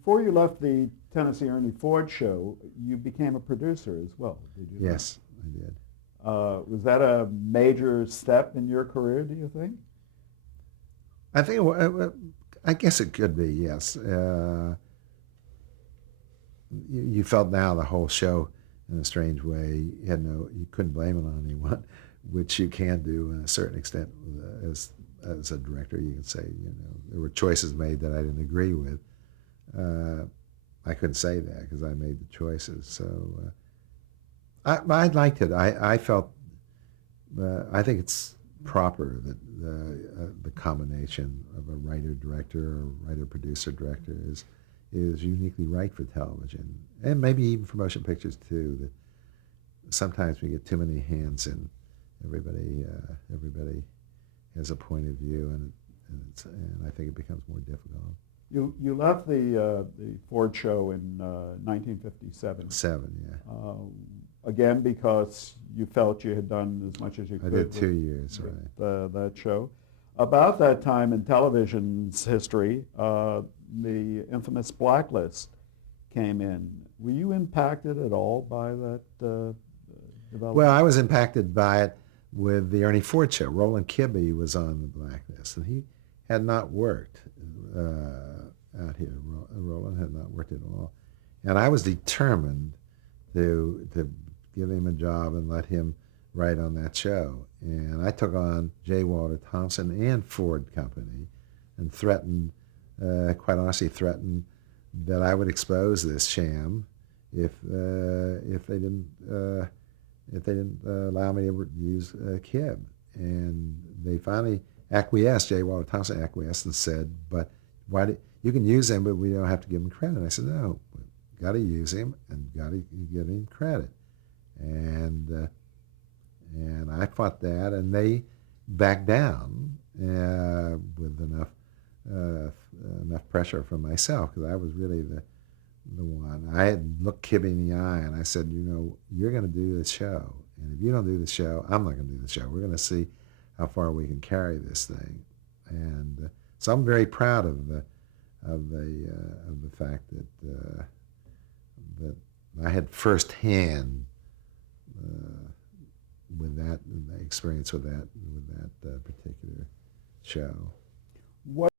before you left the Tennessee Ernie Ford show, you became a producer as well, did you not? Yes, I did. Was that a major step in your career, do you think? I think I guess it could be, yes. You felt now the whole show in a strange way. You couldn't blame it on anyone, which you can do in a certain extent as a director. You can say, there were choices made that I didn't agree with. I couldn't say that because I made the choices. So I liked it. I felt. I think it's proper that the combination of a writer-director or writer-producer-director is uniquely right for television, and maybe even for motion pictures too. That sometimes we get too many hands in. Everybody has a point of view, and I think it becomes more difficult. You left the Ford show in 1957. Yeah. Again, because you felt you had done as much as you could. I did 2 years, right. That show. About that time in television's history, the infamous Blacklist came in. Were you impacted at all by that development? Well, I was impacted by it with the Ernie Ford show. Roland Kibbe was on the Blacklist, and he had not worked out here. Roland had not worked at all. And I was determined to give him a job and let him write on that show. And I took on J. Walter Thompson and Ford Company and threatened, quite honestly, that I would expose this sham if they didn't allow me to use Kib. And they finally acquiesced. J. Walter Thompson acquiesced and said, "But you can use him, but we don't have to give him credit." And I said, "No, got to use him and got to give him credit." And I fought that, and they backed down with enough pressure from myself, because I was really the one. I had looked Kibbe in the eye, and I said, "You're going to do this show, and if you don't do the show, I'm not going to do the show. We're going to see how far we can carry this thing." And so I'm very proud of the fact that I had firsthand with that experience with that particular show. What